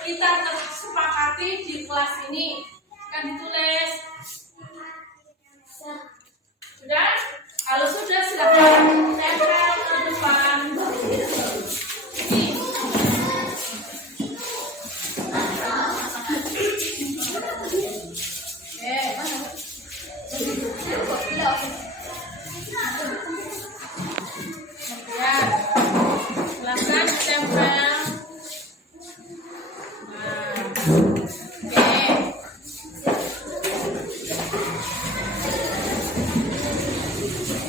kita tersepakati di kelas ini akan ditulis. Sudah? Kalau sudah silakan tempel ke depan. Ini. Silakan tempel.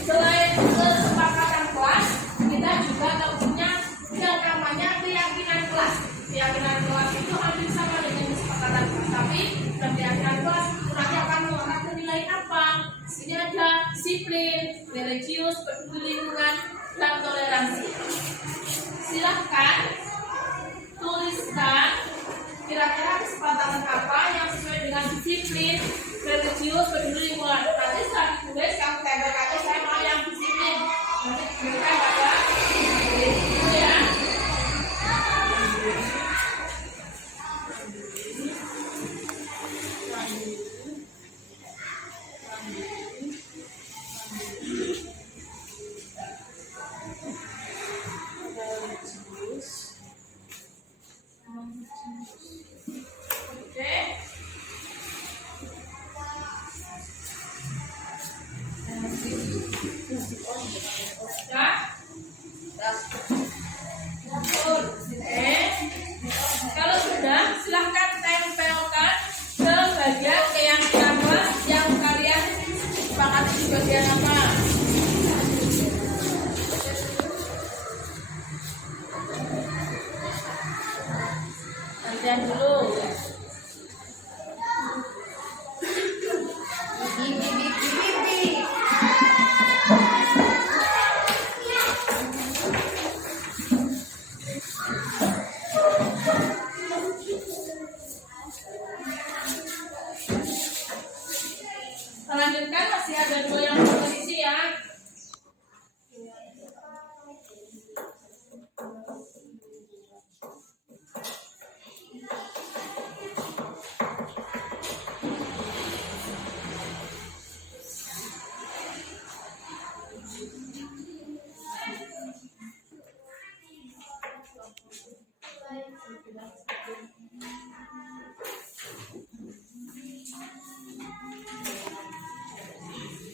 Selain kesepakatan kelas, kita juga punya yang namanya keyakinan kelas. Keyakinan kelas itu hampir sama dengan kesepakatan kelas, tapi keyakinan kelas nanti akan mengeluarkan nilai apa? Di sini ada disiplin, religius, peduli lingkungan, dan toleransi. Silahkan tuliskan kira-kira kesepakatan apa yang sesuai dengan disiplin, religius, peduli lingkungan. Nanti setelah ditulis kamu tempelkan, saya mau yang disiplin. Nanti diberikan pada itu ya. Kalau sudah, silahkan tempelkan ke bagian keyakinan kelas yang kalian sepakati di bagian apa? Gantian dulu. Lanjutkan, masih ada dua yang posisi ya.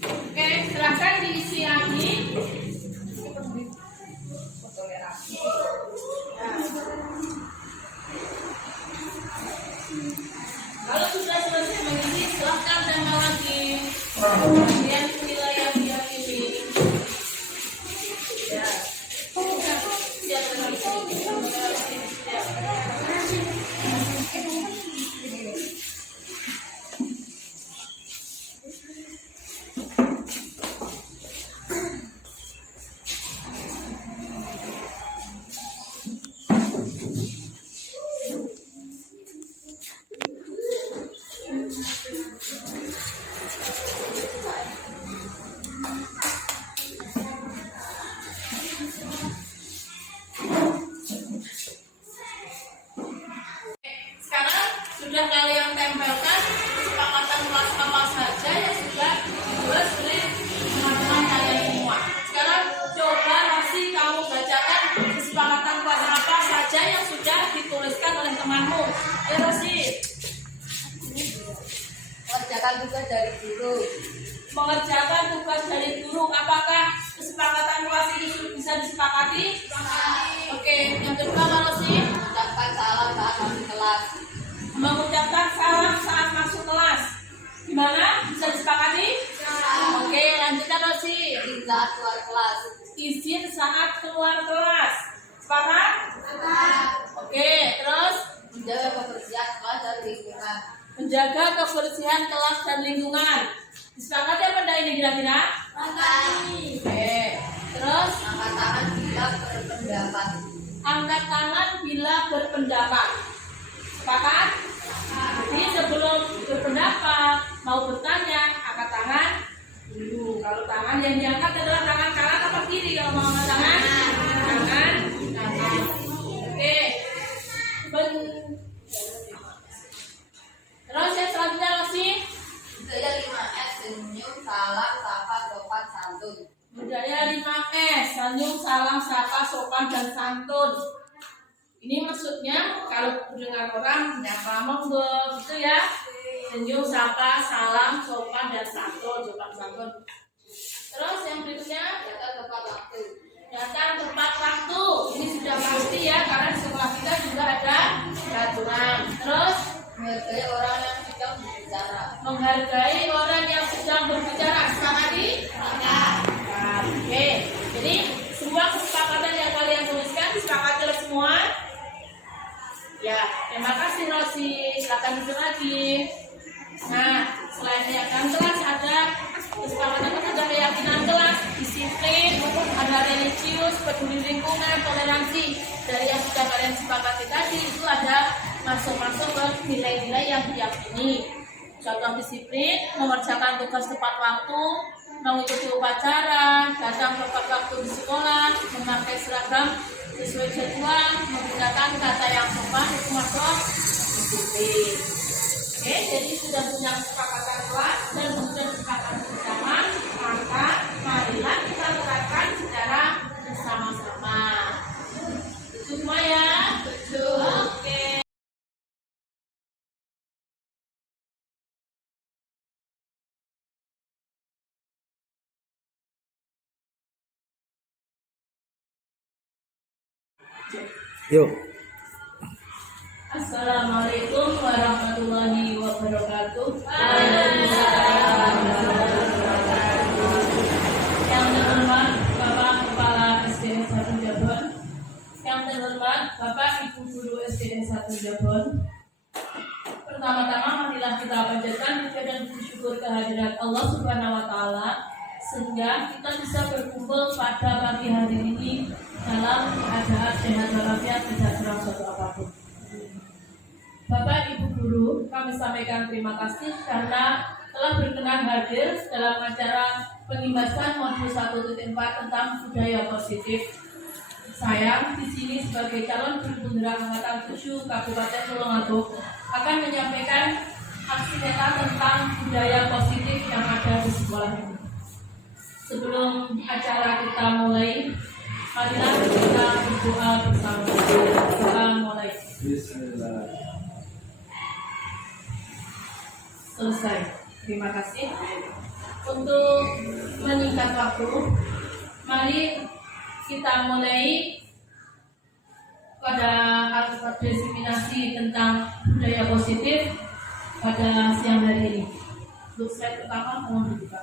Oke, silahkan diisi lagi. Kalau sudah selesai mengisi, silahkan tempel lagi. Kemudian nilai yang diyakini. Ya. Sekarang sudah kalian tempelkan kesepakatan kelas apa saja yang sudah ditulis oleh teman-teman kalian semua. Sekarang coba Rosi kamu bacakan kesepakatan kelas apa saja yang sudah dituliskan oleh temanmu. Ya Rosi. Mengerjakan tugas dari guru. Mengerjakan tugas dari guru. Apakah kesepakatan kelas ini bisa disepakati? Oke, yang kedua Rosi. Mengucapkan salam saat masuk kelas. Mengucapkan salam saat masuk kelas. Gimana? Bisa disepakati? Oke, lanjutkan Rosi. Izin saat keluar kelas. Izin saat keluar kelas. Sepakat? Oke, terus Menjaga kebersihan kelas dan lingkungan. menjaga kebersihan kelas dan lingkungan. Disepakati apa enggak ini kira-kira? Oke, terus Angkat tangan bila berpendapat. angkat tangan bila berpendapat. Sepakat? Jadi sebelum berpendapat, mau bertanya, angkat tangan dulu. Kalau tangan yang diangkat adalah tangan kanan atau kiri? Kalau mau angkat tangan, tangan kanan. Oke. kalau dengan orang menyapa monggo gitu ya, senyum, sapa, salam, sopan dan santun, sopan santun. Terus yang berikutnya Jaga tepat waktu. datang tepat waktu. Ini sudah pasti ya, karena di sekolah kita juga ada peraturan. Terus Menghargai orang yang sedang berbicara. menghargai orang yang sedang berbicara. Sepakati? Oke. Jadi semua kesepakatan yang kalian tuliskan disepakati oleh semua. Ya, terima kasih Rosi. Silakan duduk lagi. Nah, selain keyakinan kelas ada kesepakatan ada keyakinan kelas, disiplin, ada religius, peduli lingkungan, toleransi. Dari yang sudah kalian sepakati tadi itu ada masuk-masuk ke nilai-nilai yang diyakini. Contoh disiplin, mengerjakan tugas tepat waktu, mengikuti upacara, datang tepat waktu di sekolah, memakai seragam sesuai jadwal, menggunakan kata yang sopan itu masuk disiplin. Oke, jadi sudah punya kesepakatan kelas dan sudah kesepakatan bersama, maka marilah kita terapkan secara bersama-sama. Itu semua ya? Betul. Oke. Yuk. Assalamualaikum warahmatullahi wabarakatuh. Yang terhormat Bapak Kepala SDN 1 Jabon, yang terhormat Bapak Ibu Guru SDN 1 Jabon. Pertama-tama marilah kita panjatkan puja dan bersyukur kehadirat Allah Subhanahu wa taala sehingga kita bisa berkumpul pada pagi hari ini dalam keadaan sehat walafiat, tidak kurang suatu apapun. Bapak Ibu Guru, kami sampaikan terima kasih karena telah berkenan hadir dalam acara pengimbasan modul 1.4 tentang budaya positif. Saya di sini sebagai calon guru penggerak angkatan 7 Kabupaten Tulungagung akan menyampaikan aksi nyata tentang budaya positif yang ada di sekolah ini. Sebelum acara kita mulai, marilah kita berdoa bersama. Doa mulai. Bismillah. Selesai. Terima kasih. Untuk menyingkat waktu, mari kita mulai pada diseminasi tentang budaya positif pada siang hari ini. Untuk slide pertama mohon dibuka.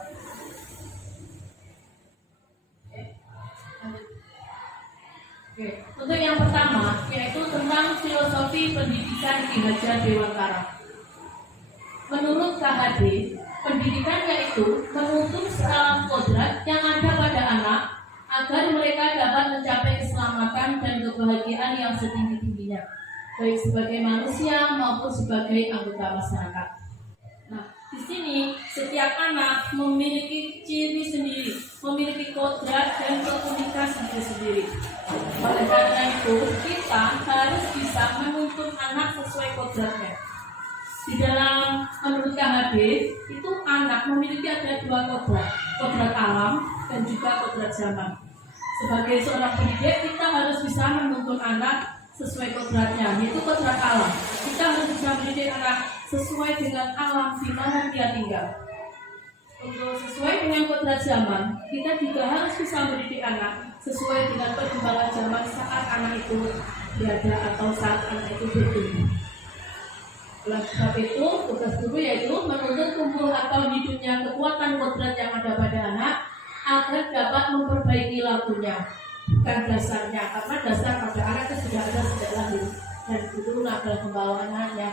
Oke. Untuk yang pertama yaitu tentang filosofi pendidikan Ki Hajar Dewantara. Menurut KHD, pendidikan yaitu menuntut skala kodrat yang ada pada anak agar mereka dapat mencapai keselamatan dan kebahagiaan yang setinggi-tingginya, baik sebagai manusia maupun sebagai anggota masyarakat. Nah, di sini setiap anak memiliki ciri sendiri, memiliki kodrat dan keunikan sendiri-sendiri. Oleh karena itu, kita harus bisa menuntun anak sesuai kodratnya. Di dalam menurut KHD itu anak memiliki ada dua kodrat alam dan juga kodrat zaman. Sebagai seorang pendidik kita harus bisa menuntun anak sesuai kodratnya, yaitu kodrat alam. Kita harus bisa mendidik anak sesuai dengan alam di mana dia tinggal. Untuk sesuai dengan kodrat zaman, kita juga harus bisa mendidik anak sesuai dengan perkembangan zaman saat anak itu berada atau saat anak itu bertumbuh. Oleh sebab itu, tugas guru yaitu menuntut tumbuh atau hidupnya kekuatan kodrat yang ada pada anak agar dapat memperbaiki lakunya, bukan dasarnya, karena dasar pada anak itu sudah ada sejak lahir dan itu adalah pembawaannya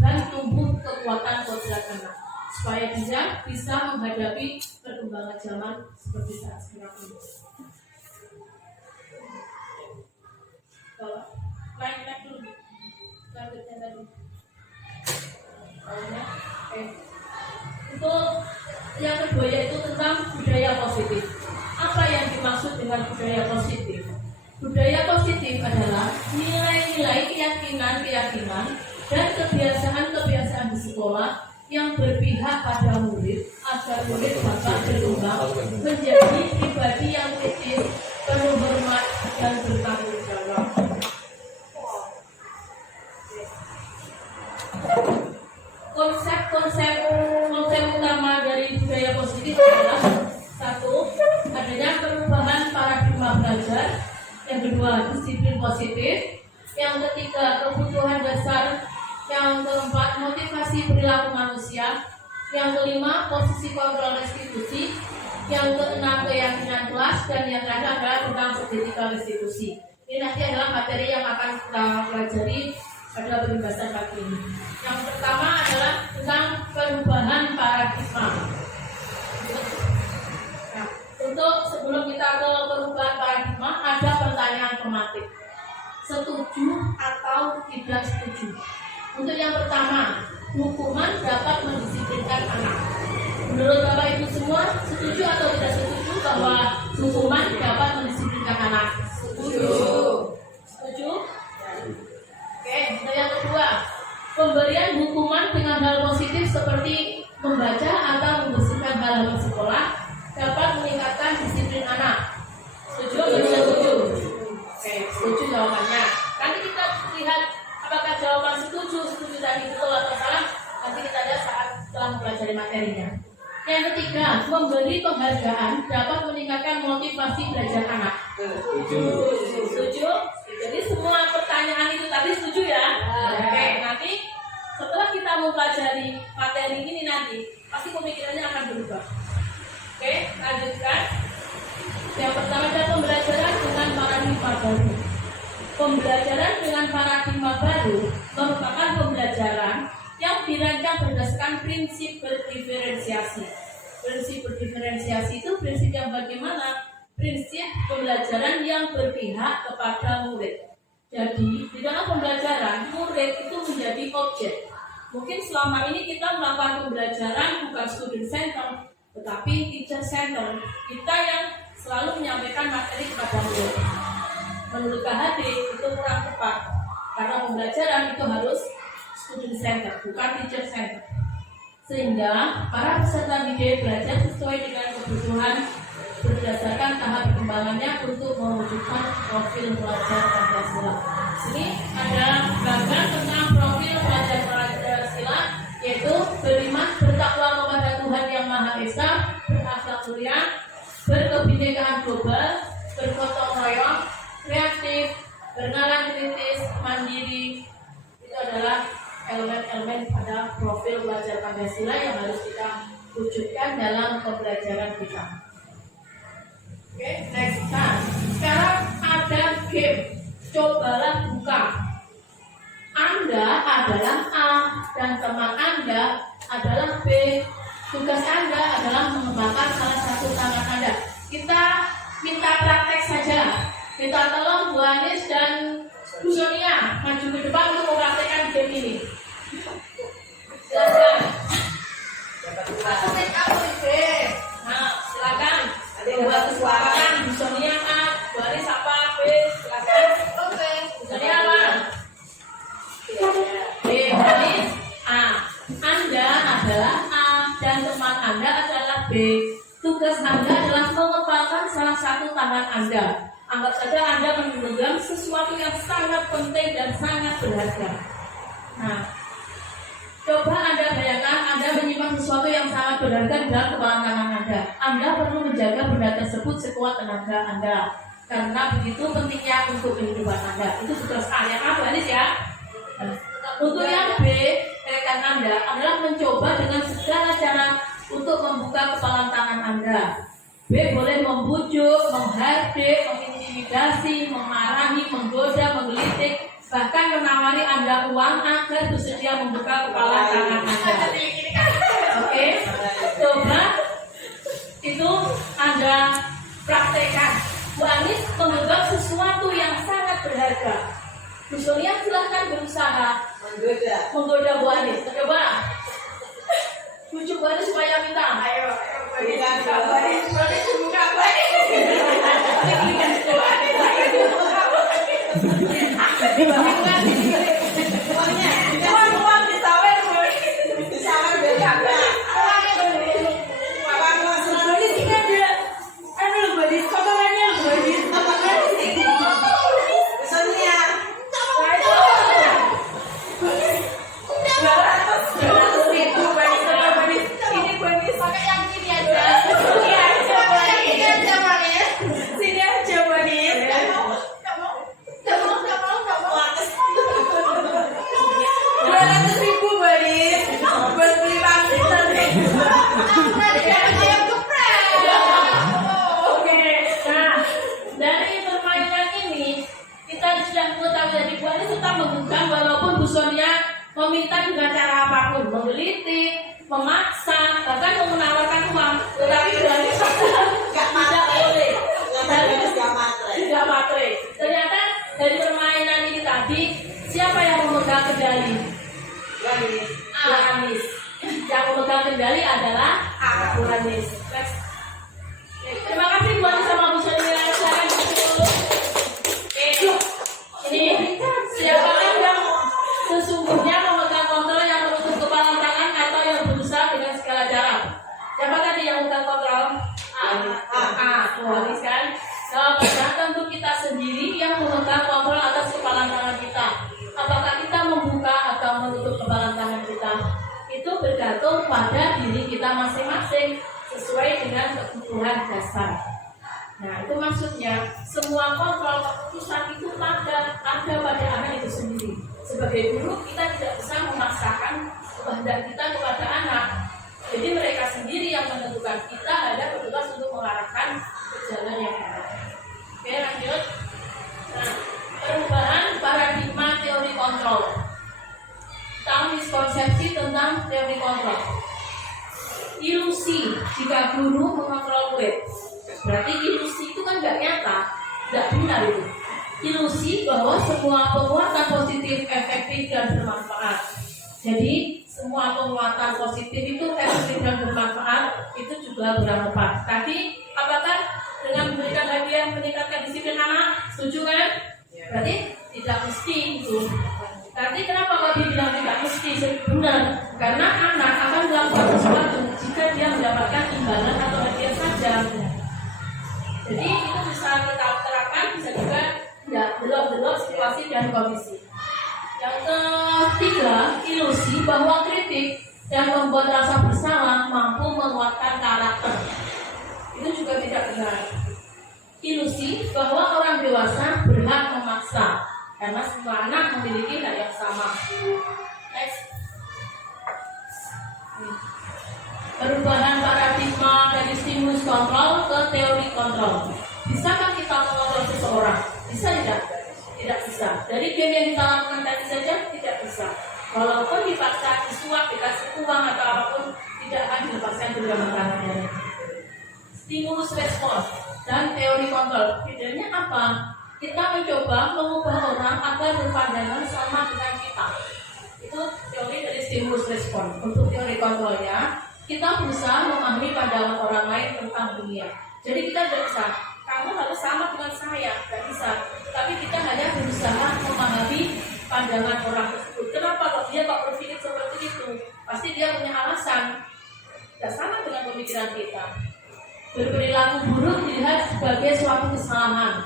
dan tumbuh kekuatan kodrat anak supaya dia bisa menghadapi perkembangan zaman seperti saat sekarang ini. Kalau lain dulu, lanjutnya tadi. Untuk yang kedua yaitu tentang budaya positif. Apa yang dimaksud dengan budaya positif? Budaya positif adalah nilai-nilai keyakinan dan kebiasaan di sekolah yang berpihak pada murid agar murid dapat berkembang menjadi pribadi yang etis, penuh hormat dan bertanggung jawab. belajar. Yang kedua, disiplin positif. Yang ketiga, kebutuhan dasar. Yang keempat, motivasi perilaku manusia. Yang kelima, posisi kontrol restitusi. Yang keenam, keyakinan kelas. Dan yang terakhir adalah tentang seketika restitusi. Ini nanti adalah materi yang akan kita pelajari pada pembahasan pagi ini. Yang pertama adalah tentang perubahan paradigma. Nah, untuk sebelum kita ke perubahan paradigma, ada pertanyaan tematik. Setuju atau tidak setuju? Untuk yang pertama, hukuman dapat mendisiplinkan anak. Menurut Bapak Ibu semua, setuju atau tidak setuju bahwa hukuman dapat mendisiplinkan anak? Setuju. Setuju? Oke, untuk yang kedua, pemberian hukuman dengan hal positif seperti membaca atau membersihkan halaman sekolah dapat meningkatkan disiplin anak. Setuju atau tidak setuju? Oke, setuju jawabannya. Nanti kita lihat apakah jawaban setuju tadi betul atau salah. Nanti kita lihat saat setelah mempelajari materinya. Yang ketiga, memberi penghargaan dapat meningkatkan motivasi belajar anak. Setuju? Jadi semua pertanyaan itu tadi setuju ya? Oke, nanti setelah kita mempelajari materi ini nanti pasti pemikirannya akan berubah. Oke, lanjutkan. Yang pertama adalah pembelajaran dengan paradigma baru. Pembelajaran dengan paradigma baru merupakan pembelajaran yang dirancang berdasarkan prinsip berdiferensiasi. Prinsip berdiferensiasi itu prinsip yang bagaimana? Prinsip pembelajaran yang berpihak kepada murid. Jadi, di dalam pembelajaran, murid itu menjadi objek. Mungkin selama ini kita melakukan pembelajaran bukan student center, tetapi teacher center. Kita yang selalu menyampaikan materi kepada murid. Menurut KHD itu kurang tepat, karena pembelajaran itu harus student center, bukan teacher center. Sehingga para peserta didik belajar sesuai dengan kebutuhan berdasarkan tahap perkembangannya untuk mewujudkan profil pelajar Pancasila. Sini ada gambar tentang profil pelajar Pancasila, yaitu beriman, bertakwa kepada Tuhan Yang Maha Esa, berakhlak mulia, berkebinekaan global, bergotong royong, kreatif, bernalar kritis, mandiri. Itu adalah elemen-elemen pada profil pelajar Pancasila yang harus kita wujudkan dalam pembelajaran kita. Oke, next. Nah, sekarang ada game. Cobalah buka. Anda adalah A dan teman Anda adalah B. Tugas Anda adalah mengembangkan salah satu tangan Anda. Kita minta praktek saja. Kita tolong Bu Anis dan Bu Sonia maju ke depan untuk mempraktekkan game ini. Silakan. Nah, silakan. Ada yang buat kesempatan. Bu Sonia A, Bu Anis apa? B. Silakan. Oke. Bu Sonia apa? B. Bu Anis A. Anda adalah A dan teman Anda adalah B. Tugas Anda adalah mengepalkan salah satu tangan Anda. Anggap saja Anda memegang sesuatu yang sangat penting dan sangat berharga. Nah, coba Anda bayangkan Anda menyimpan sesuatu yang sangat berharga di dalam kepalan tangan Anda. Anda perlu menjaga benda tersebut sekuat tenaga Anda, karena begitu pentingnya untuk kehidupan Anda. Itu tugas A. Yang A, Anis ya. Untuk yang B, rekan Anda adalah mencoba dengan segala cara untuk membuka kepalan tangan Anda. B boleh membujuk, menghardik, mengintimidasi, memarahi, menggoda, menggelitik, bahkan menawari Anda uang agar bersedia membuka kepala tangan Anda. Oke, coba itu Anda praktekkan. Bu Anis memegang sesuatu yang sangat berharga. Bu Sonia silahkan berusaha menggoda Bu Anis. Coba bujuk Bu Anis supaya minta. Ayo. Bu Sonia meminta dengan cara apapun, menggelitik, memaksa, bahkan menawarkan uang, tetapi dari tidak boleh. Tidak matre. Ternyata dari permainan ini tadi, siapa yang memegang kendali? Anis. Yang memegang kendali adalah Anis. Terima kasih buat sama Bu Sonia. Silakan duduk. Ini siapa yang sesungguhnya memegang kontrol, yang menutup kepala tangan atau yang berusaha dengan segala cara? Siapa tadi yang memegang kontrol? Tulis kan? Padahal tentu kita sendiri yang memegang kontrol atas kepala tangan kita. Apakah kita membuka atau menutup kepala tangan kita? Itu bergantung pada diri kita masing-masing sesuai dengan kebutuhan dasar. Nah, itu maksudnya semua kontrol keputusan itu ada pada anak itu sendiri. Sebagai guru kita tidak bisa memaksakan kehendak kita kepada anak. Jadi mereka sendiri yang menentukan, kita ada bertugas untuk mengarahkan ke jalan yang benar. Oke, lanjut. Nah, perubahan paradigma teori kontrol. Tahu miskonsepsi tentang teori kontrol. Ilusi jika guru mengontrol murid. Berarti ilusi itu kan nggak nyata, nggak benar itu. Ilusi bahwa semua penguatan positif, efektif dan bermanfaat. Jadi semua penguatan positif itu efektif dan bermanfaat itu juga bermanfaat. Tadi apakah dengan memberikan hadiah meningkatkan disiplin anak? Setuju kan? Berarti tidak mesti itu. Nanti kenapa kalau dibilang tidak mesti? Benar, karena anak akan melakukan sesuatu jika dia mendapatkan imbalan atau hadiah saja. Jadi itu bisa kita terapkan, bisa juga ya belum situasi dan kondisi. Yang ketiga, ilusi bahwa kritik dan membuat rasa bersalah mampu menguatkan karakter. Itu juga tidak benar. Ilusi bahwa orang dewasa berhak memaksa, karena semua anak memiliki hak yang sama. Next. Perubahan paradigma dari stimulus kontrol ke teori kontrol. Bisakah kita mengontrol seseorang? Bisa tidak? Tidak bisa. Dari game yang kita lakukan tadi saja tidak bisa. Walaupun dipaksa, disuap, dikasih uang atau apapun, tidak akan dilepaskan genggaman tangannya. Stimulus respons dan teori kontrol. Bedanya apa? Kita mencoba mengubah orang agar berpandangan sama dengan kita. Itu teori dari stimulus respons. Untuk teori kontrolnya, kita berusaha memahami pandangan orang lain tentang dunia. Jadi kita tidak bisa, kamu harus sama dengan saya, tidak bisa. Tapi kita hanya berusaha memahami pandangan orang tersebut. Kenapa kok dia berpikir seperti itu? Pasti dia punya alasan. Tidak sama dengan pemikiran kita. Berperilaku buruk dilihat sebagai suatu kesalahan.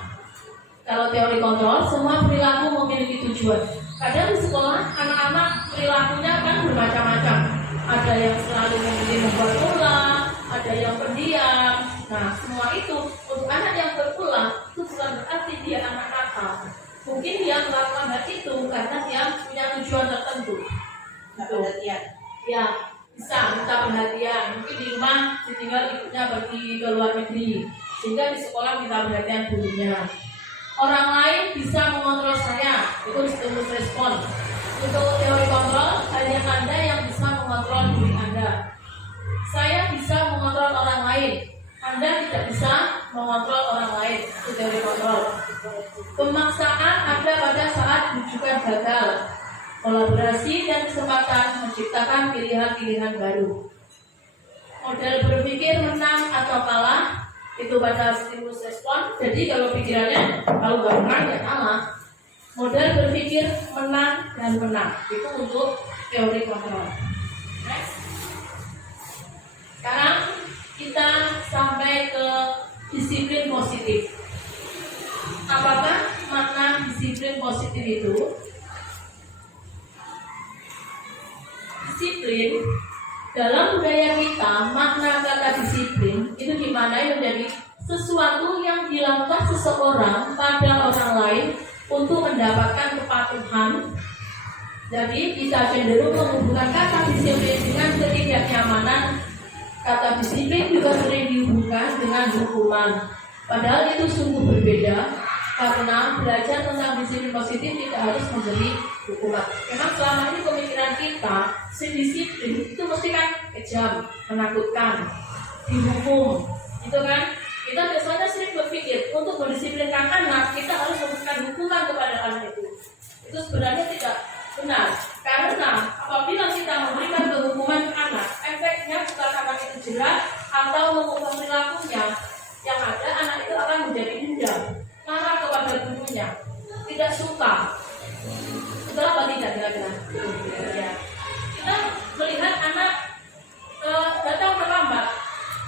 Kalau teori kontrol, semua perilaku memiliki tujuan. Kadang di sekolah, anak-anak perilakunya kan bermacam-macam. Ada yang selalu memilih membuat ulah, ada yang pendiam. Nah, semua itu untuk anak yang berulang itu bukan berarti dia anak nakal. Mungkin dia melakukan hal itu karena dia punya tujuan tertentu. Perhatian. Ya, bisa minta perhatian. Mungkin di rumah ditinggal ibunya pergi ke luar negeri, sehingga di sekolah minta perhatian gurunya. Orang lain bisa mengontrol saya, itu stimulus respon. Untuk teori kontrol, hanya Anda yang bisa mengontrol diri Anda. Saya bisa mengontrol orang lain, Anda tidak bisa mengontrol orang lain. Itu teori kontrol. Pemaksaan ada pada saat rujukan gagal. Kolaborasi dan kesempatan menciptakan pilihan-pilihan baru. Model berpikir menang atau kalah itu pada stimulus respon. Jadi kalau pikirannya kalau nggak menang ya kalah. Model berpikir menang dan menang itu untuk teori kontrol. Next. Sekarang kita sampai ke disiplin positif. Apakah makna disiplin positif itu? Disiplin dalam budaya kita, makna kata disiplin itu dimaknai menjadi sesuatu yang dilakukan seseorang pada orang lain untuk mendapatkan kepatuhan. Jadi kita cenderung menghubungkan kata disiplin dengan ketidaknyamanan. Kata disiplin juga sering dihubungkan dengan hukuman. Padahal itu sungguh berbeda, karena belajar tentang disiplin positif tidak harus menjadi hukuman. Memang selama ini pemikiran kita, si disiplin itu mesti kan kejam, menakutkan, dihukum, gitu kan? Kita biasanya sering berpikir untuk mendisiplinkan anak kita harus memberikan hukuman kepada anak itu. Itu sebenarnya tidak benar, karena apabila kita memberikan hukuman ke anak, efeknya bukan anak itu jerat atau mengubah perilakunya. Yang ada anak itu akan menjadi dendam, marah kepada gurunya, tidak suka. Betul apa tidak kira-kira? Ya. Kita melihat anak datang terlambat.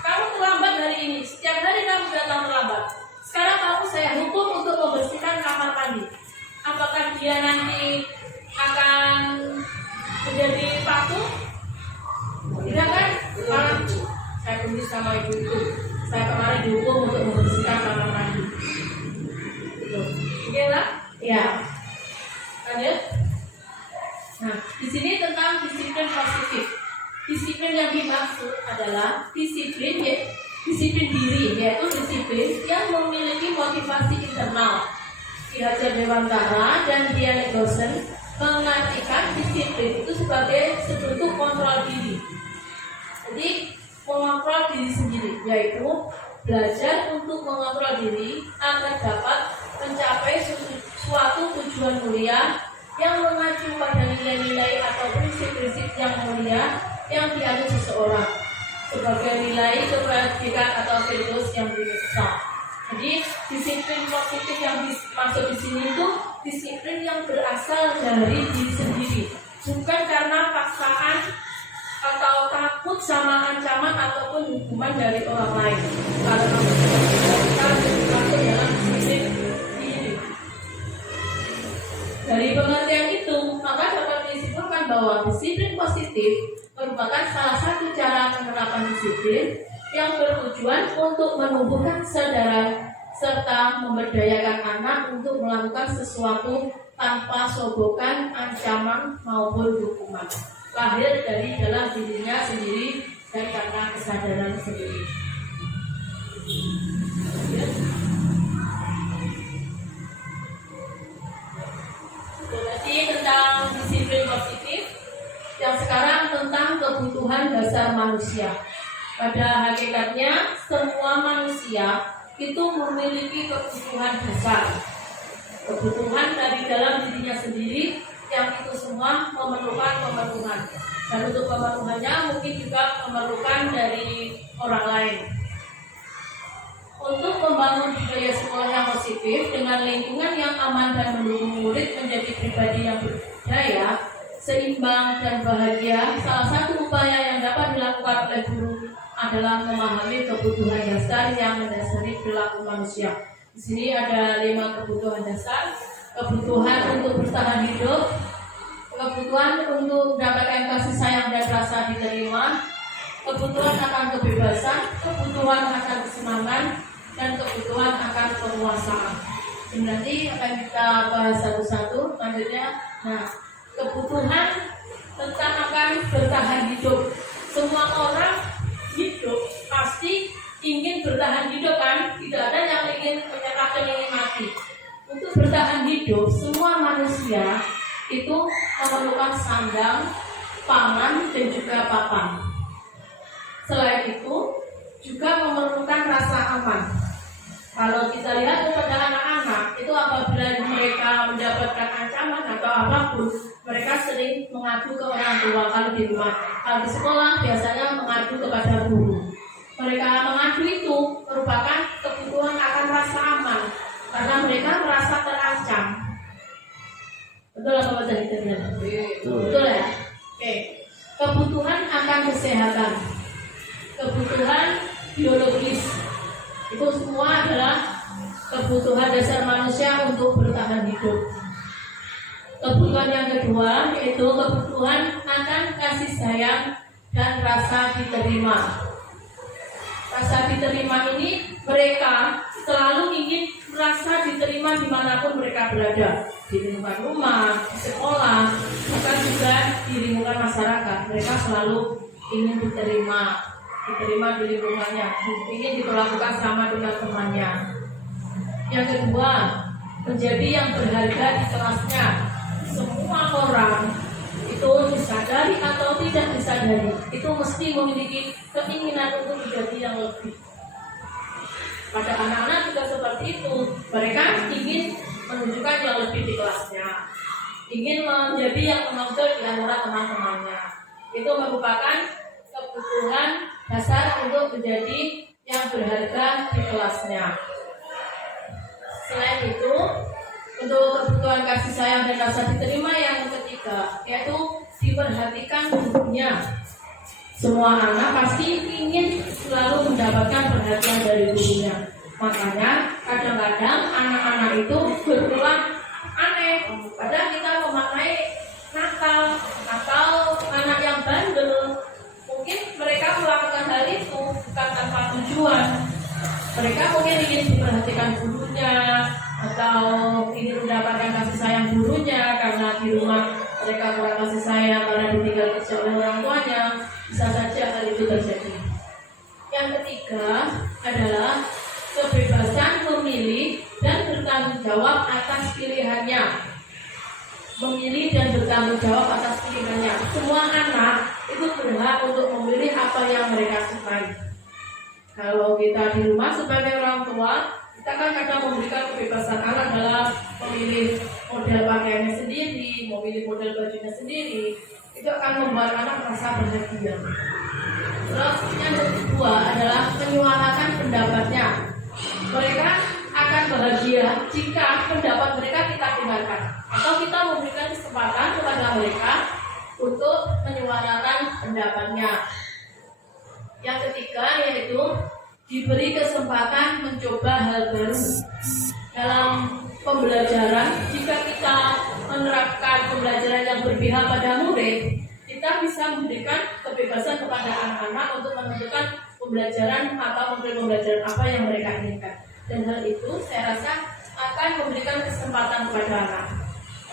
Kamu terlambat hari ini, setiap hari kamu datang terlambat. Sekarang kamu saya hukum untuk membersihkan kamar mandi. Apakah dia nanti akan menjadi patuh? Tidak kan? Sekarang saya tulis sama ibu itu. Saya kemarin dihukum untuk membersihkan kamar mandi. Oke lah? Ya. Lanjut. Nah, di sini tentang disiplin positif. Disiplin yang dimaksud adalah disiplin diri, yaitu disiplin yang memiliki motivasi internal. Ki Hajar Dewantara dan Dian Gosen mengartikan disiplin itu sebagai bentuk kontrol diri. Jadi mengontrol diri sendiri, yaitu belajar untuk mengontrol diri agar dapat mencapai suatu tujuan mulia yang mengacu pada nilai-nilai atau prinsip-prinsip yang mulia yang dianut seseorang sebagai nilai kebajikan atau virtus yang universal. Jadi disiplin positif yang dimaksud di sini itu disiplin yang berasal dari diri sendiri, bukan karena paksaan atau takut sama ancaman ataupun hukuman dari orang lain. Karena kita masuk dalam disiplin diri. Dari pengertian itu, maka dapat disimpulkan bahwa disiplin positif merupakan salah satu cara penerapan disiplin yang bertujuan untuk menumbuhkan kesadaran serta memberdayakan anak untuk melakukan sesuatu tanpa sogokan, ancaman maupun hukuman. Lahir dari dalam dirinya sendiri dan karena kesadaran sendiri. Jadi tentang disiplin positif. Yang sekarang tentang kebutuhan dasar manusia. Pada hakikatnya semua manusia itu memiliki kebutuhan dasar. Kebutuhan dari dalam dirinya sendiri yang itu semua memerlukan pemenuhan. Dan untuk pemenuhannya mungkin juga memerlukan dari orang lain. Untuk membangun budaya sekolah yang positif dengan lingkungan yang aman dan mendukung murid menjadi pribadi yang berdaya, seimbang dan bahagia, salah satu upaya yang dapat dilakukan oleh guru adalah memahami kebutuhan dasar yang mendasari perilaku manusia. Di sini ada 5 kebutuhan dasar: kebutuhan untuk bertahan hidup, kebutuhan untuk mendapatkan kasih sayang dan rasa diterima, kebutuhan akan kebebasan, kebutuhan akan kesenangan, dan kebutuhan akan penguasaan. Ini nanti akan kita bahas satu-satu. Selanjutnya, kebutuhan tentang akan bertahan hidup. Semua orang hidup pasti ingin bertahan hidup kan? Tidak ada yang ingin menyerah dan ingin mati. Untuk bertahan hidup, semua manusia itu memerlukan sandang, pangan, dan juga papan. Selain itu, juga memerlukan rasa aman. Kalau kita lihat kepada anak-anak, itu apabila mereka mendapatkan ancaman atau apapun, mereka sering mengadu ke orang tua kalau di rumah. Kalau di sekolah biasanya mengadu kepada guru. Mereka mengadu itu merupakan kebutuhan akan rasa aman, karena mereka merasa terancam. Betul apa betul itu? Betul ya? Oke. Kebutuhan akan kesehatan, kebutuhan biologis, itu semua adalah kebutuhan dasar manusia untuk bertahan hidup. Kebutuhan yang kedua yaitu kebutuhan akan kasih sayang dan rasa diterima. Rasa diterima ini mereka selalu ingin merasa diterima dimanapun mereka berada, di lingkungan rumah, di sekolah, bahkan juga di lingkungan masyarakat. Mereka selalu ingin diterima di lingkungannya, ingin diperlakukan sama dengan temannya. Yang kedua, menjadi yang berharga di kelasnya. semua orang itu disadari atau tidak disadari itu mesti memiliki keinginan untuk menjadi yang lebih. Pada anak-anak juga seperti itu, mereka ingin menunjukkan yang lebih di kelasnya, ingin menjadi yang menonjol di antara teman-temannya. Itu merupakan kebutuhan dasar untuk menjadi yang berharga di kelasnya. Selain itu, untuk kebutuhan kasih sayang dan rasa diterima yang ketiga, yaitu diperhatikan gurunya. Semua anak pasti ingin selalu mendapatkan perhatian dari gurunya. Makanya kadang-kadang anak-anak itu berulang aneh. Padahal kita memaknai nakal atau anak yang bandel. Mungkin mereka melakukan hal itu bukan tanpa tujuan. Mereka mungkin ingin diperhatikan gurunya atau ingin mendapatkan kasih sayang gurunya karena di rumah mereka kurang kasih sayang karena ditinggal kerja oleh orang tuanya. Bisa saja hal itu terjadi. Yang ketiga adalah kebebasan memilih dan bertanggung jawab atas pilihannya. Memilih dan bertanggung jawab atas pilihannya. Semua anak itu berhak untuk memilih apa yang mereka sukai. Kalau kita di rumah sebagai orang tua, kita kan kadang memberikan kebebasan anak dalam memilih model pakaiannya sendiri, memilih model bajunya sendiri. Itu akan membuat anak merasa bahagia. Terus yang kedua adalah menyuarakan pendapatnya. Mereka akan bahagia jika pendapat mereka kita dengarkan, atau kita memberikan kesempatan kepada mereka untuk menyuarakan pendapatnya. Yang ketiga yaitu diberi kesempatan mencoba hal baru dalam pembelajaran. Jika kita menerapkan pembelajaran yang berpihak pada murid, kita bisa memberikan kebebasan kepada anak-anak untuk menentukan pembelajaran atau model pembelajaran apa yang mereka inginkan. Dan hal itu saya rasa akan memberikan kesempatan kepada anak.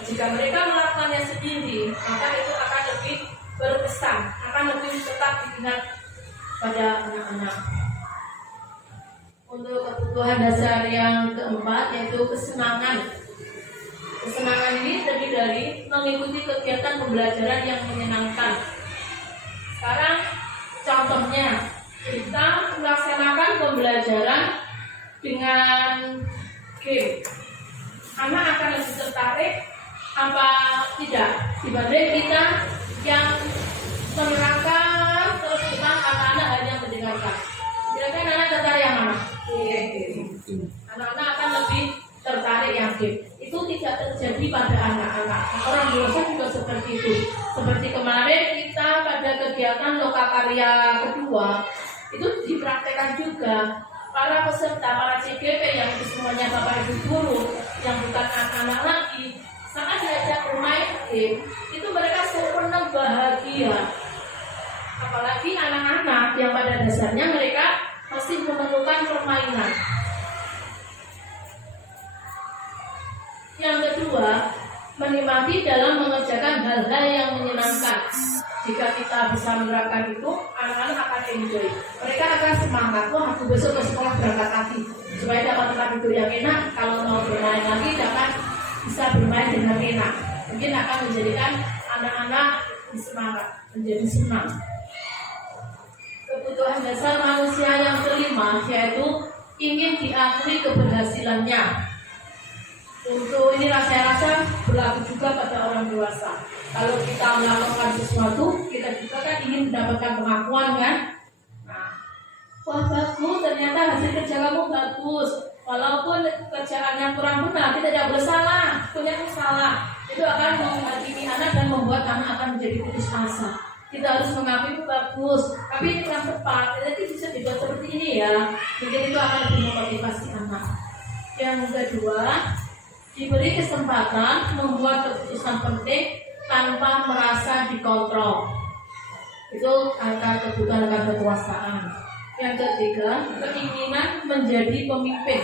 Jika mereka melakukannya sendiri, maka itu akan lebih berkesan, akan lebih tetap diingat pada anak-anak. Untuk kebutuhan dasar yang keempat yaitu kesenangan. Kesenangan ini terdiri dari mengikuti kegiatan pembelajaran yang menyenangkan. Sekarang contohnya, kita melaksanakan pembelajaran dengan game. Anak akan lebih tertarik apa tidak dibanding kita yang menerangkan terus depan anak-anak hanya mendengarkan. Kira-kira anak tertarik yang mana? Anak-anak akan lebih tertarik yang game. Itu tidak terjadi pada anak-anak. Orang dewasa juga seperti itu. Seperti kemarin kita pada kegiatan lokakarya kedua itu dipraktekkan juga. Para peserta, para CGP yang itu semuanya bapak ibu guru yang bukan anak-anak lagi, saat diajak bermain game itu mereka senang bahagia. Apalagi anak-anak yang pada dasarnya mereka masih menemukan permainan. Yang kedua, menikmati dalam mengerjakan hal-hal yang menyenangkan. Jika kita bisa menerapkan itu, anak-anak akan enjoy. Mereka akan semangat. Wah, aku besok ke sekolah berangkat lagi supaya dapat tempat tidur yang enak. Kalau mau bermain lagi, dapat bisa bermain dengan enak. Mungkin akan menjadikan anak-anak semangat, menjadi senang. Kebutuhan dasar manusia yang kelima yaitu ingin diakui keberhasilannya. Untuk ini saya rasa berlaku juga pada orang dewasa. Kalau kita melakukan sesuatu, kita juga kan ingin mendapatkan pengakuan kan? Nah, wah bagus, ternyata hasil kerja kamu bagus. Walaupun kerjaan yang kurang benar, kita tidak boleh salah. Ternyata salah. Itu akan menghakimi anak dan membuat anak akan menjadi putus asa. Kita harus mengakui bagus, tapi ini kurang tepat. Jadi bisa dibuat seperti ini ya. Mungkin itu akan lebih memotivasi anak. Yang kedua, diberi kesempatan membuat keputusan penting tanpa merasa dikontrol. Itu akan kebutuhan akan kekuasaan. Yang ketiga, keinginan menjadi pemimpin.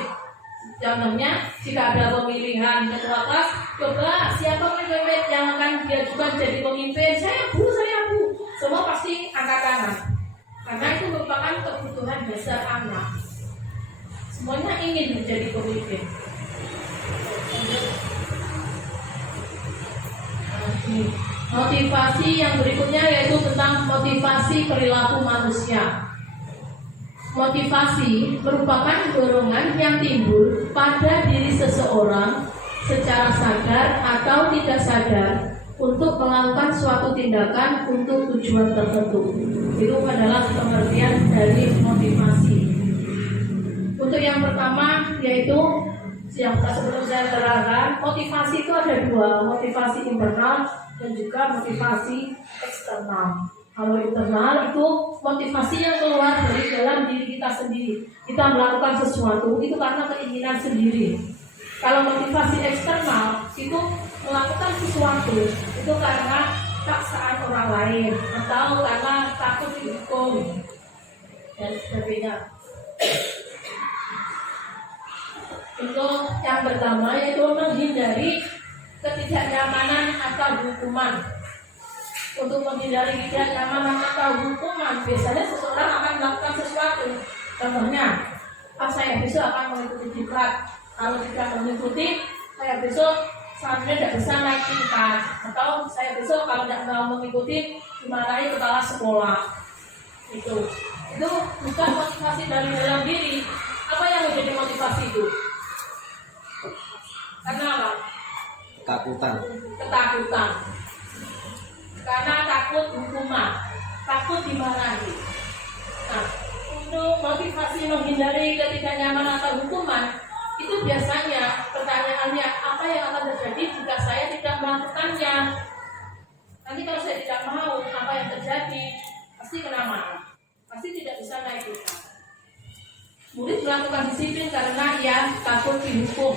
Contohnya, jika ada pemilihan ketua kelas, coba siapa pemimpin yang akan diajukan jadi pemimpin? Saya bu. Semua pasti angkat tangan. Karena itu merupakan kebutuhan dasar anak. Semuanya ingin menjadi pemimpin. Motivasi yang berikutnya yaitu tentang motivasi perilaku manusia. Motivasi merupakan dorongan yang timbul pada diri seseorang secara sadar atau tidak sadar untuk melakukan suatu tindakan untuk tujuan tertentu. Itu adalah pengertian dari motivasi. Untuk yang pertama yaitu yang sebelum saya terangkan, motivasi itu ada dua, motivasi internal dan juga motivasi eksternal. Kalau internal itu motivasi yang keluar dari dalam diri kita sendiri. Kita melakukan sesuatu itu karena keinginan sendiri. Kalau motivasi eksternal itu melakukan sesuatu itu karena paksaan orang lain atau karena takut dihukum dan sebagainya. Untuk yang pertama yaitu menghindari ketidaknyamanan atau hukuman. Untuk menghindari ketidaknyamanan atau hukuman, biasanya seseorang akan melakukan sesuatu. Contohnya, saya besok akan mengikuti diklat. Kalau tidak mengikuti, saya besok seharusnya tidak bisa naik tingkat. Atau saya besok kalau tidak mau mengikuti, dimarahi kepala sekolah. Itu bukan motivasi dari dalam diri. Apa yang menjadi motivasi itu? Karena apa? Ketakutan. Karena takut hukuman, takut dimarahi. Nah, untuk motivasi menghindari ketidaknyamanan atau hukuman, itu biasanya pertanyaannya apa yang akan terjadi jika saya tidak melakukannya? Nanti kalau saya tidak mau, apa yang terjadi? Pasti kena marah, pasti tidak bisa naik tingkat. Murid melakukan disiplin karena ia takut dihukum,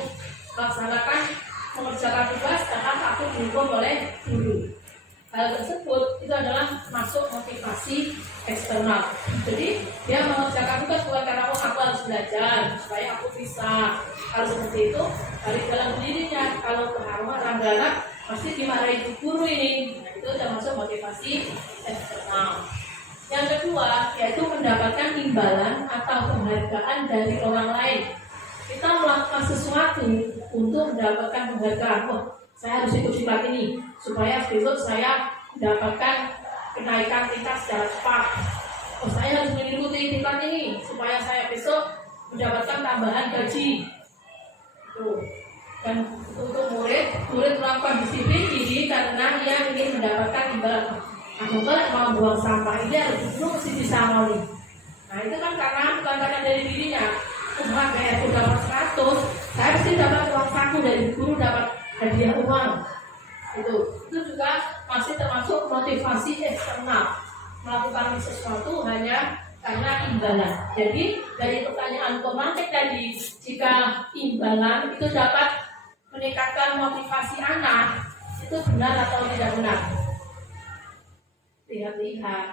mengerjakan tugas karena takut dihukum oleh guru. Hal tersebut itu adalah masuk motivasi eksternal. Jadi dia mengerjakan tugas bukan karena aku harus belajar supaya aku bisa. Kalau seperti itu dari dalam dirinya, kalau keharuan galak pasti dimarahi guru ini. Nah, itu termasuk motivasi eksternal. Yang kedua yaitu mendapatkan imbalan atau penghargaan dari orang lain. Kita melakukan sesuatu untuk mendapatkan penghargaan. Saya harus ikut diklat ini supaya besok saya mendapatkan kenaikan tingkat secara cepat. Saya harus mengikuti diklat ini supaya saya besok mendapatkan tambahan gaji. Dan untuk murid melakukan disiplin ini karena ia ingin mendapatkan imbalan. Aku kan mau buang sampah ini harus mesti bisa mau nih. Nah itu kan bukan karena dari dirinya. Kayak aku dapat 100, saya pasti dapat uang saku dari guru, dapat hadiah uang. Itu juga masih termasuk motivasi eksternal, melakukan sesuatu hanya karena imbalan. Jadi dari pertanyaan pemantik tadi, jika imbalan itu dapat meningkatkan motivasi anak, itu benar atau tidak benar? Lihat-lihat.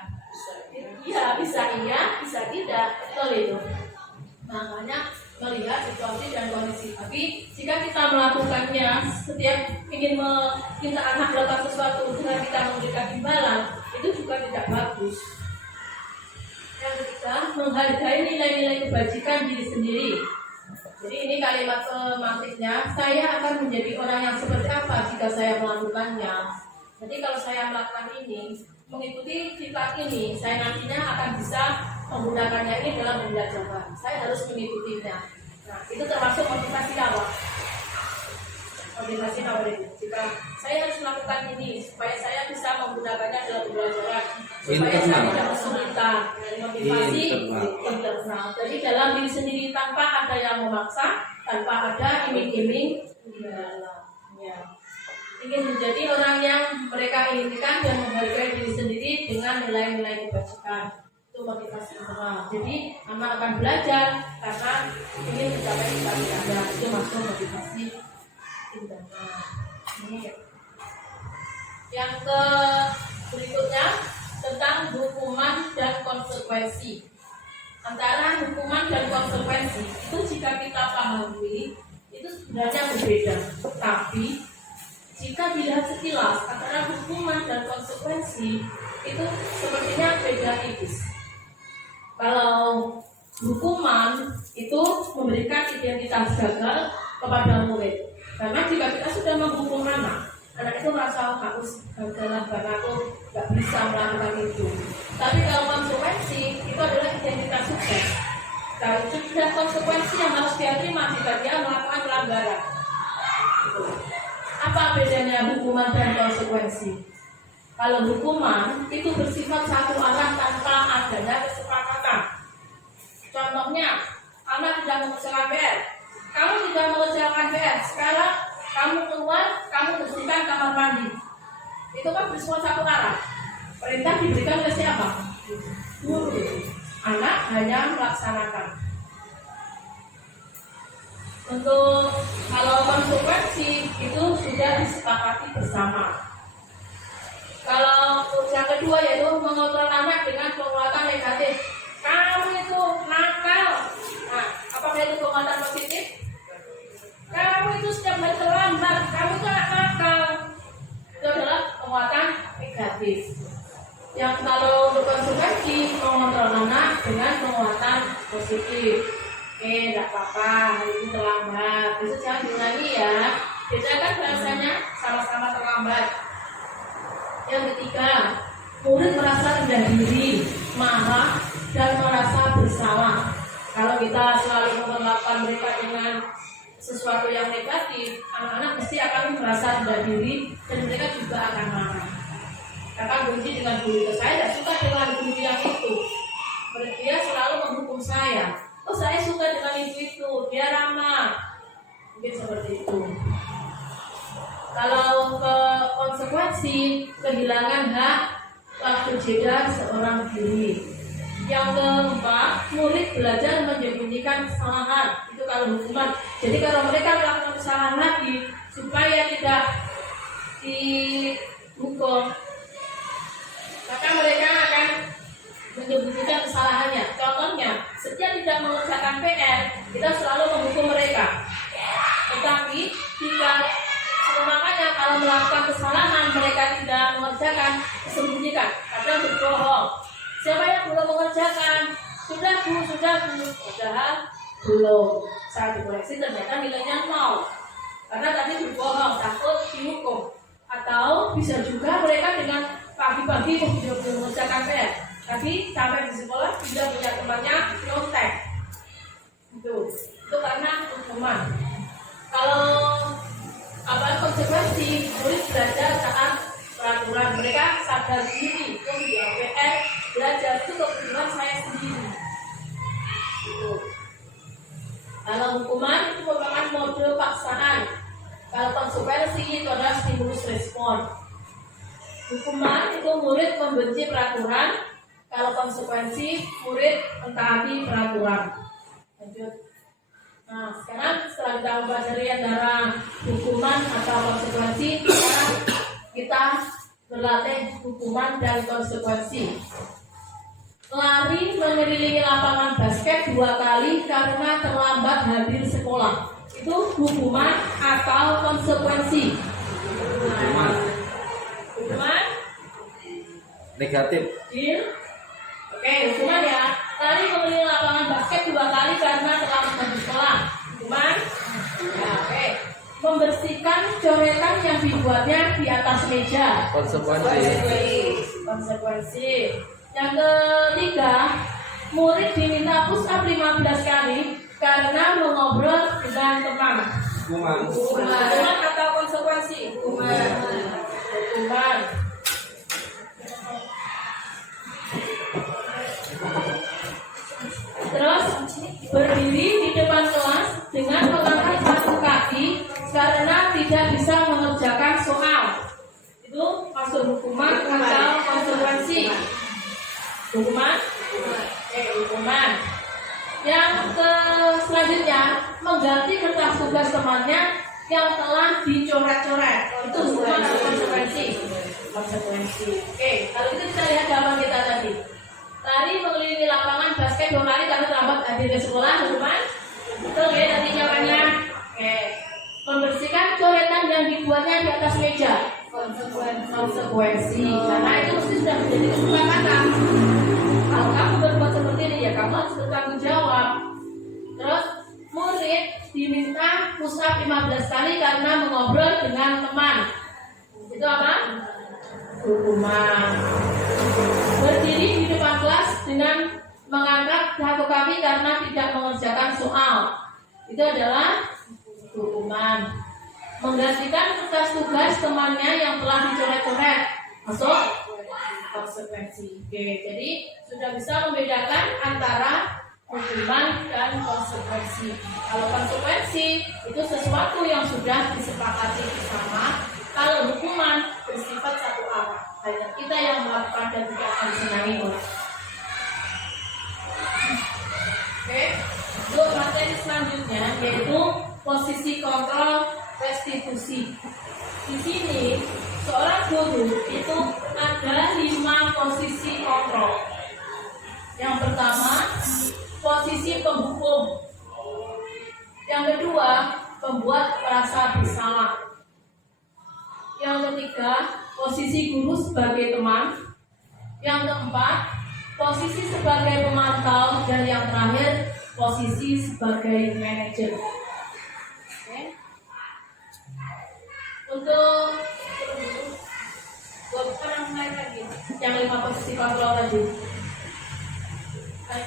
Iya, bisa iya, bisa tidak. Betul itu. Makanya melihat situasi dan kondisi. Tapi jika kita melakukannya setiap ingin meminta anak melakukan sesuatu dengan kita memberikan imbalan, itu juga tidak bagus. Yang ketiga, menghargai nilai-nilai kebajikan diri sendiri. Jadi ini kalimat pemantiknya, saya akan menjadi orang yang seperti apa jika saya melakukannya. Jadi kalau saya melakukan ini, mengikuti diklat ini, saya nantinya akan bisa menggunakannya ini dalam pembelajaran. Saya harus mengikutinya. Nah, itu termasuk motivasi apa? Motivasi apa itu? Jika saya harus melakukan ini supaya saya bisa menggunakannya dalam pembelajaran, supaya saya tidak kesulitan. Motivasi internal. Jadi dalam diri sendiri tanpa ada yang memaksa, tanpa ada iming-iming di dalamnya. Ingin menjadi orang yang mereka inginkan dan menghargai diri sendiri dengan nilai-nilai kebajikan. Itu motivasi internal. Jadi anak akan belajar karena ingin mencapai cita-citanya. Itu masuk motivasi internal. Yang berikutnya tentang hukuman dan konsekuensi. Antara hukuman dan konsekuensi itu jika kita pahami itu sebenarnya berbeda. Tapi jika dilihat sekilas antara hukuman dan konsekuensi itu sepertinya beda tipis. Kalau hukuman itu memberikan identitas gagal kepada murid. Karena jika kita sudah menghukum anak anak itu merasa harus gagal karena aku nggak bisa melakukan itu. Tapi kalau konsekuensi itu adalah identitas sukses. Nah, itu sudah konsekuensi yang harus dia terima jika dia melakukan pelanggaran. Apa bedanya hukuman dan konsekuensi? Kalau hukuman itu bersifat satu arah tanpa adanya kesepakatan. Contohnya, anak tidak mengerjakan PR. Kamu tidak mengerjakan PR. Sekarang kamu keluar, kamu bersihkan kamar mandi. Itu kan bersifat satu arah. Perintah diberikan ke siapa? Guru. Anak hanya melaksanakan. Untuk kalau konsekuensi itu sudah disepakati bersama. Kalau yang kedua yaitu mengontrol anak dengan penguatan negatif. Kamu itu nakal. Nah, apakah itu penguatan positif? Kamu itu setiap hari terlambat. Kamu itu anak nakal. Itu adalah penguatan negatif. Yang kalau untuk konsekuensi mengontrol anak dengan penguatan positif. Oke, tidak apa-apa, hari ini terlambat. Besok jangan diulangi ya. Biasanya kan bahasanya sama-sama terlambat. Yang ketiga, murid merasa rendah diri, marah, dan merasa bersalah. Kalau kita selalu memperlakukan mereka dengan sesuatu yang negatif, anak-anak pasti akan merasa rendah diri dan mereka juga akan marah. Kakak benci dengan guru itu, saya tidak suka dengan guru yang itu. Dia selalu menghukum saya. Oh, saya suka dengan itu, dia ramah. Mungkin seperti itu. Kalau ke konsekuensi kehilangan hak waktu jeda seorang diri. Yang keempat, murid belajar menyembunyikan kesalahan. Itu kalau hukuman. Jadi kalau mereka melakukan kesalahan lagi supaya tidak dihukum, maka mereka akan menyembunyikan kesalahannya. Contohnya, setiap tidak mengerjakan PR, kita selalu menghukum mereka. Tetapi jika makanya kalau melakukan kesalahan mereka tidak mengerjakan, disembunyikan, kadang berbohong. Siapa yang belum mengerjakan? Sudah bu, padahal belum. Saat dikoreksi ternyata nilainya 0. Karena tadi berbohong, takut dihukum. Atau bisa juga mereka dengan pagi-pagi belum mengerjakan PR, tapi sampai di sekolah tidak punya temannya nyontek. Itu karena hukuman. Kalau konsekuensi, murid belajar saat peraturan, mereka sadar diri. Kemudian PR belajar itu kebetulan saya sendiri. Gitu. Kalau hukuman itu merupakan mode paksaan. Kalau konsekuensi itu adalah stimulus respon. Hukuman itu murid membenci peraturan. Kalau konsekuensi murid mentaati peraturan. Lanjut. Nah, sekarang setelah kita mempelajari antara hukuman atau konsekuensi, sekarang kita berlatih hukuman dan konsekuensi. Lari mengelilingi lapangan basket 2 kali karena terlambat hadir sekolah. Itu hukuman atau konsekuensi? Hukuman negatif. Oke, hukuman ya. Lari mengelilingi lapangan basket 2 kali karena terlambat hadir sekolah. Hukuman. Ya, oke. Membersihkan coretan yang dibuatnya di atas meja. Konsekuensi. Yang ketiga, murid diminta push up 15 kali karena mengobrol dengan teman. Hukuman atau konsekuensi? Hukuman. Terus berdiri di depan kelas dengan mengangkat satu kaki karena tidak bisa mengerjakan soal. Itu masuk hukuman atau konsekuensi? Hukuman? Hukuman. Yang selanjutnya, mengganti kertas tugas temannya yang telah dicoret-coret. Itu hukuman atau konsekuensi? Konsekuensi. Oke, kalau itu kita lihat gambar kita tadi. Lari mengelilingi lapangan basket 2 kali karena terlambat hadir ke sekolah. Hukuman? Betul ya tadi jawabannya. Oke. Membersihkan coretan yang dibuatnya di atas meja. Konsekuensi. Karena itu mesti sudah menjadi kesepakatan. Kalau kamu berbuat seperti ini ya kamu harus bertanggung jawab. Terus murid diminta push up 15 kali karena mengobrol dengan teman. Itu apa? Hukuman. Berdiri di depan kelas dengan mengangkat satu kaki karena tidak mengerjakan soal. Itu adalah hukuman. Menggantikan tugas-tugas temannya yang telah dicoret-coret, masuk konsekuensi. Oke, jadi sudah bisa membedakan antara hukuman dan konsekuensi. Kalau konsekuensi itu sesuatu yang sudah disepakati bersama. Kalau hukuman bersifat satu arah, hanya kita yang melakukan dan tidak akan disenangi orang. Oke, untuk materi selanjutnya yaitu posisi kontrol restitusi. Di sini seorang guru itu ada 5 posisi kontrol. Yang pertama, posisi penghukum. Yang kedua, pembuat merasa bersalah. Yang ketiga, posisi guru sebagai teman. Yang keempat, posisi sebagai pemantau. Dan yang terakhir, posisi sebagai manajer. Oke. Untuk bukan yang lagi, yang 5 posisi kontrol tadi. Nah,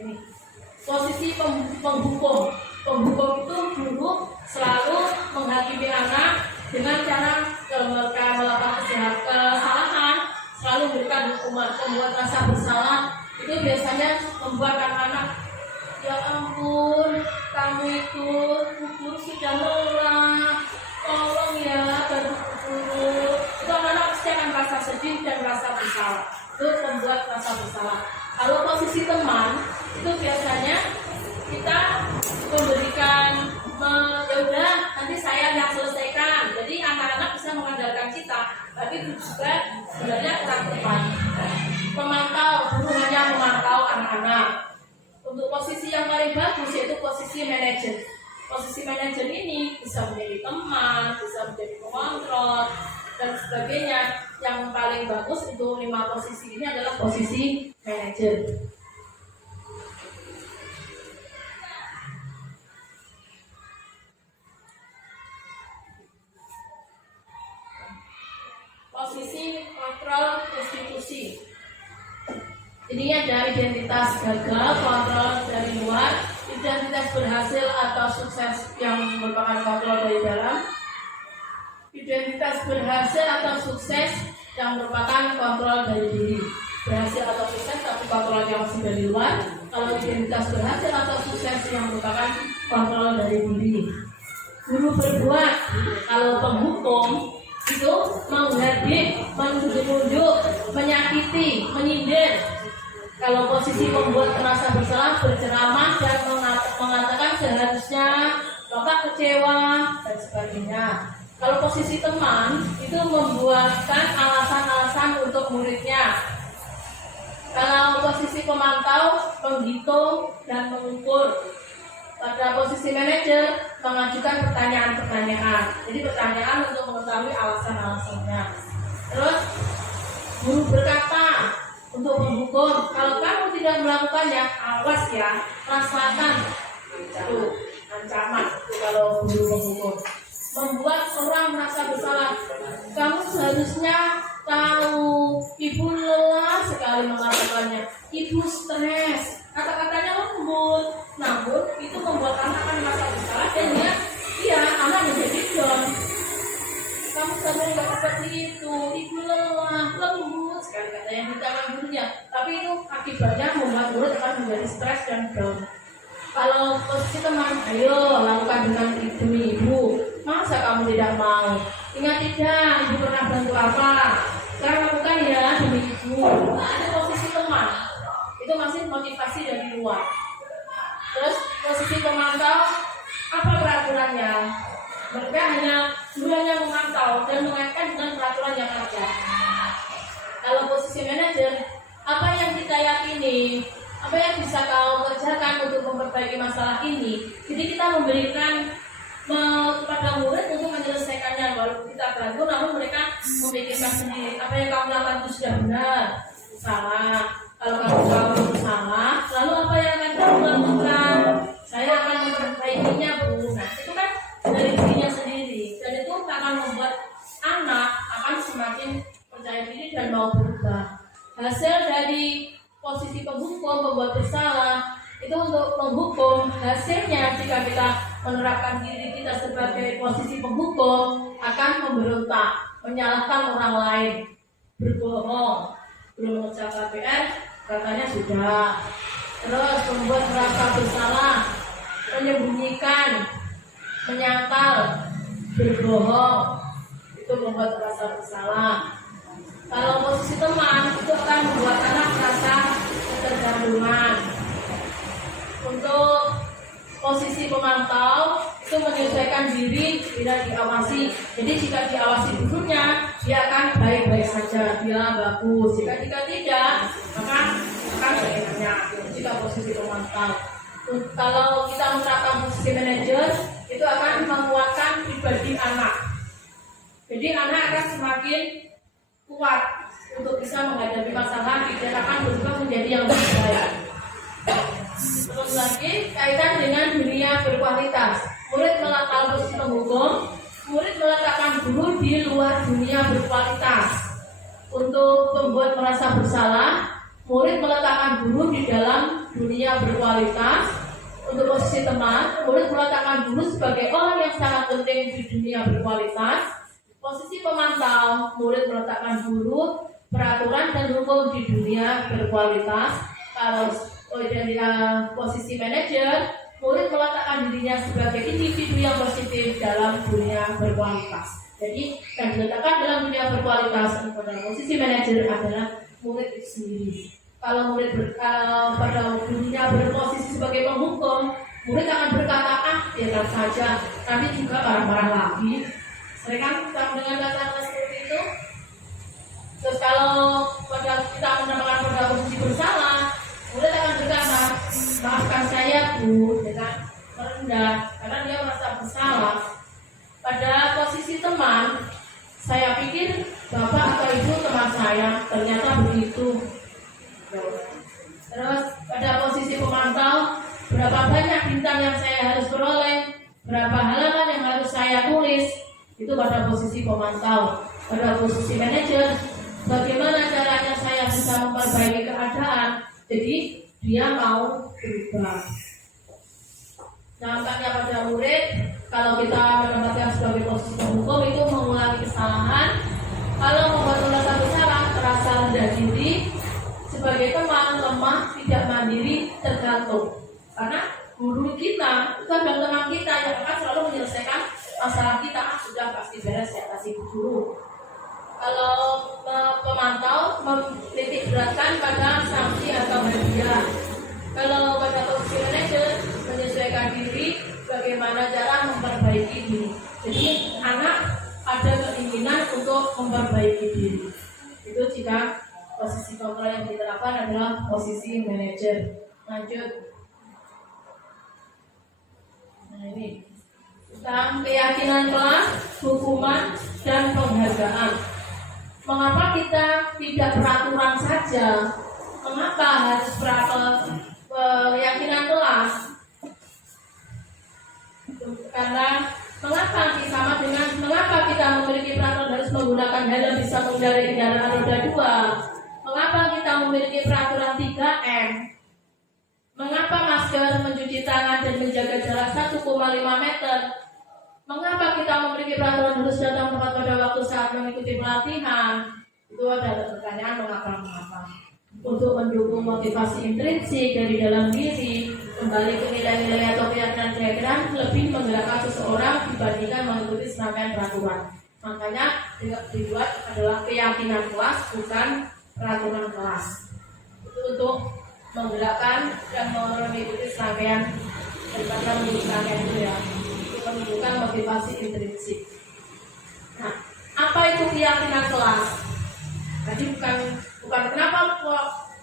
ini posisi penghukum. Penghukum itu guru selalu menghakimi anak dengan cara mereka melakukan kesalahan, selalu memberikan hukuman. Membuat rasa bersalah itu biasanya membuat anak-anak, ya ampun, kamu itu kubur sudah lelah, tolong ya bantu kubur. Itu anak-anak pasti akan merasa sedih dan merasa bersalah. Itu membuat rasa bersalah. Kalau posisi teman itu biasanya kita memberikan ya udah nanti saya yang selesaikan. Jadi anak-anak bisa mengandalkan kita, tapi itu juga sebenarnya kurang tepat. Pemantau, guru hanya memantau anak-anak. Untuk posisi yang paling bagus yaitu posisi manajer. Posisi manajer ini bisa menjadi teman, bisa menjadi pengontrol dan sebagainya. Yang paling bagus untuk 5 posisi ini adalah posisi manajer. Posisi kontrol restitusi. Ini ada identitas gagal, kontrol dari luar, identitas berhasil atau sukses yang merupakan kontrol dari dalam, identitas berhasil atau sukses yang merupakan kontrol dari diri. Berhasil atau sukses tapi kontrolnya masih dari luar. Kalau identitas berhasil atau sukses yang merupakan kontrol dari diri. Guru berbuat. Kalau penghukum itu menghardik, menunjuk-nunjuk, menyakiti, menyindir. Kalau posisi membuat merasa bersalah, berceramah dan mengatakan seharusnya Bapak kecewa dan sebagainya. Kalau posisi teman itu membuatkan alasan-alasan untuk muridnya. Kalau posisi pemantau, menghitung dan mengukur. Pada posisi manajer mengajukan pertanyaan-pertanyaan. Jadi pertanyaan untuk mengetahui alasan-alasannya. Terus guru berkata untuk menghukum, kalau kamu tidak melakukannya, awas ya, rasakan itu ancaman itu kalau guru menghukum. Membuat orang merasa bersalah. Kamu seharusnya tahu, ibu lelah sekali mengatakannya, ibu stres. Kata-katanya lembut, namun itu membuat anak akan merasa bersalah dan dia anak menjadi down. Kamu seharusnya nggak seperti itu, ibu lelah, lembut sekali kata yang dikatakan gurunya. Tapi itu akibatnya membuat murid akan menjadi stres dan down. Kalau posisi teman, ayo lakukan dengan demi ibu. Masa kamu tidak mau? Ingat tidak, ibu pernah bantu apa? Sekarang lakukan ya demi ibu. Itu posisi teman. Itu masih motivasi dari luar. Terus posisi pemantau, apa peraturannya? Mereka hanya memantau dan mengaitkan dengan peraturan yang ada. Kalau posisi manajer, apa yang kita yakini? Apa yang bisa kau kerjakan untuk memperbaiki masalah ini? Jadi kita memberikan kepada murid untuk menyelesaikannya. Walaupun kita ragu, namun mereka memikirkan sendiri. Apa yang kamu lakukan itu sudah benar, salah. Kalau kamu tahu itu salah, lalu apa yang akan kamu lakukan? Saya akan memperbaikinya, Bu. Nah, itu kan dari dirinya sendiri, dan itu akan semakin percaya diri dan mau berubah. Hasil dari posisi penghukum membuat bersalah itu untuk menghukum, hasilnya jika kita menerapkan diri kita sebagai posisi penghukum akan memberontak, menyalahkan orang lain, berbohong, belum mengecap KPR katanya sudah, terus membuat merasa bersalah, menyembunyikan, menyangkal, berbohong, itu membuat merasa bersalah. Kalau posisi teman itu akan membuat anak merasa ketergantungan. Untuk posisi pemantau itu menyesuaikan diri bila diawasi. Jadi jika diawasi buruknya, dia akan baik-baik saja, dia bagus. Jika tidak, maka akan seenaknya. Jika posisi pemantau. Kalau kita menerapkan posisi manajer, itu akan menguatkan pribadi anak. Jadi anak akan semakin kuat untuk bisa menghadapi masalah, dan akan berubah menjadi yang lebih baik. Terus lagi kaitan dengan dunia berkualitas. Murid meletakkan posisi penghukum, murid meletakkan guru di luar dunia berkualitas. Untuk membuat merasa bersalah, murid meletakkan guru di dalam dunia berkualitas. Untuk posisi teman, murid meletakkan guru sebagai orang yang sangat penting di dunia berkualitas. Posisi pemantau, murid meletakkan guru, peraturan dan hukum di dunia berkualitas. Kalau dari posisi manajer, murid meletakkan dirinya sebagai individu yang positif dalam dunia berkualitas. Jadi yang diletakkan dalam dunia berkualitas pada posisi manajer adalah murid itu sendiri. Kalau murid pada dunia berposisi sebagai penghukum, murid akan berkata, biarkan saja, nanti juga marah-marah lagi. Sering kan kita mendengar kata-kata seperti itu. Terus kalau pada kita menempatkan pada posisi bersalah, murid akan berkata, maafkan saya Bu, dengan merendah, karena dia merasa bersalah. Pada posisi teman, saya pikir bapak atau ibu teman saya, ternyata begitu. Terus pada posisi pemantau, berapa banyak bintang yang saya harus peroleh, berapa halaman yang harus saya tulis, itu pada posisi pemantau. Pada posisi manajer, bagaimana caranya saya bisa memperbaiki keadaan, jadi dia mau berubah. Nampaknya pada murid, kalau kita menempatkan sebagai posisi penghukum itu mengulangi kesalahan. Kalau membuat merasa bersalah, terasa rendah diri. Sebagai teman, lemah, tidak mandiri, tergantung. Karena guru kita, itu adalah teman kita yang akan selalu menyelesaikan masalah kita. Sudah pasti beres, ya kasih guru. Kalau pemantau menitik beratkan pada sanksi atau hadiah. Kalau pada posisi manajer menyesuaikan diri, bagaimana cara memperbaiki diri. Jadi anak ada keinginan untuk memperbaiki diri. Itu jika posisi kontrol yang diterapkan adalah posisi manajer. Lanjut. Nah ini tentang keyakinan kelas, hukuman, dan penghargaan. Mengapa kita tidak peraturan saja? Mengapa harus keyakinan kelas? Karena mengapa kita memiliki peraturan harus menggunakan helm bisa mengendarai kendaraan roda 2? Mengapa kita memiliki peraturan 3M? Mengapa masker, mencuci tangan dan menjaga jarak 1,5 meter? Mengapa kita memiliki peraturan harus datang tepat pada waktu saat mengikuti pelatihan? Itu adalah pertanyaan mengapa. Untuk mendukung motivasi intrinsik dari dalam diri, kembali ke nilai-nilai atau keyakinan lebih menggerakkan seseorang dibandingkan mengikuti serangkaian peraturan. Makanya dibuat adalah keyakinan kelas, bukan peraturan kelas. Itu untuk menggerakkan dan mengikuti serangkaian daripada menggunakan itu ya. Menunjukkan motivasi intrinsik. Nah, apa itu keyakinan kelas? Tadi bukan kenapa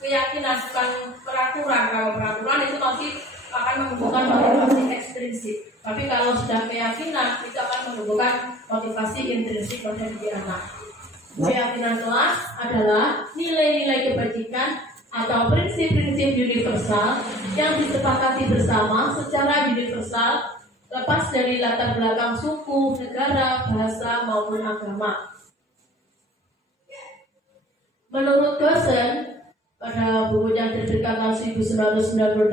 keyakinan, bukan peraturan. Kalau peraturan itu masih akan menunjukkan motivasi ekstrinsik. Tapi kalau sudah keyakinan, itu akan menunjukkan motivasi intrinsik pada diri anak. Keyakinan kelas adalah nilai-nilai kebajikan atau prinsip-prinsip universal yang disepakati bersama secara universal, lepas dari latar belakang suku, negara, bahasa, maupun agama. Menurut Gerson, pada buku yang terdekat tahun 1998,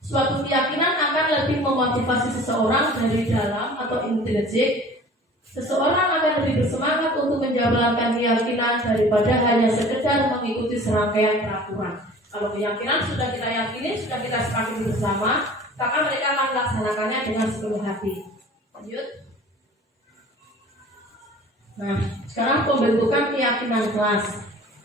suatu keyakinan akan lebih memotivasi seseorang dari dalam atau intrinsik. Seseorang akan lebih bersemangat untuk menjalankan keyakinan daripada hanya sekedar mengikuti serangkaian peraturan. Kalau keyakinan sudah kita yakini, sudah kita sepakati bersama, maka mereka akan melaksanakannya dengan sepenuh hati. Lanjut. Nah, sekarang pembentukan keyakinan kelas.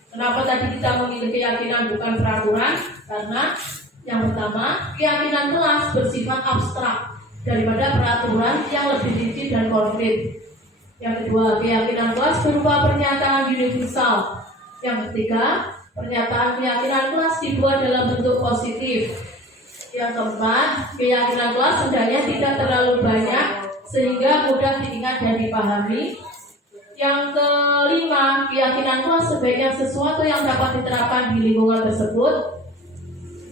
Kenapa tadi kita memilih keyakinan bukan peraturan? Karena yang pertama, keyakinan kelas bersifat abstrak daripada peraturan yang lebih rinci dan konkret. Yang kedua, keyakinan kelas berupa pernyataan universal. Yang ketiga, pernyataan keyakinan kelas dibuat dalam bentuk positif. Yang keempat, keyakinan kelas hendaknya tidak terlalu banyak sehingga mudah diingat dan dipahami. Yang kelima, keyakinan kelas sebaiknya sesuatu yang dapat diterapkan di lingkungan tersebut.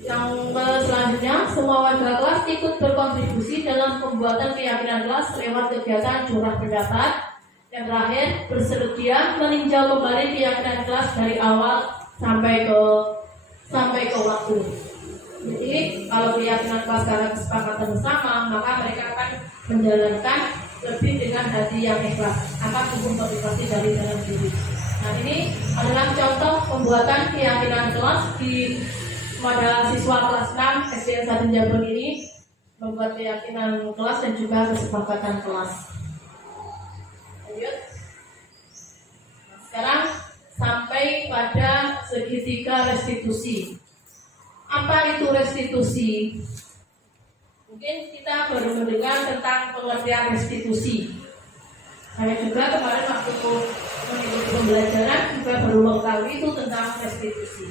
Yang selanjutnya, semua warga kelas ikut berkontribusi dalam pembuatan keyakinan kelas lewat kegiatan curah pendapat. Yang terakhir, bersedia meninjau kembali keyakinan kelas dari awal sampai ke waktu. Jadi, kalau keyakinan kelas karena kesepakatan bersama, maka mereka akan menjalankan lebih dengan hati yang ikhlas, akan tumbuh motivasi dari dalam diri. Nah, ini adalah contoh pembuatan keyakinan kelas pada siswa kelas 6 SDN 1 Jabon ini, membuat keyakinan kelas dan juga kesepakatan kelas. Lanjut. Nah, sekarang sampai pada segitiga restitusi. Apa itu restitusi? Mungkin kita baru mendengar tentang pengertian restitusi. Saya juga kemarin waktu mengikuti pembelajaran juga baru mengetahui itu tentang restitusi.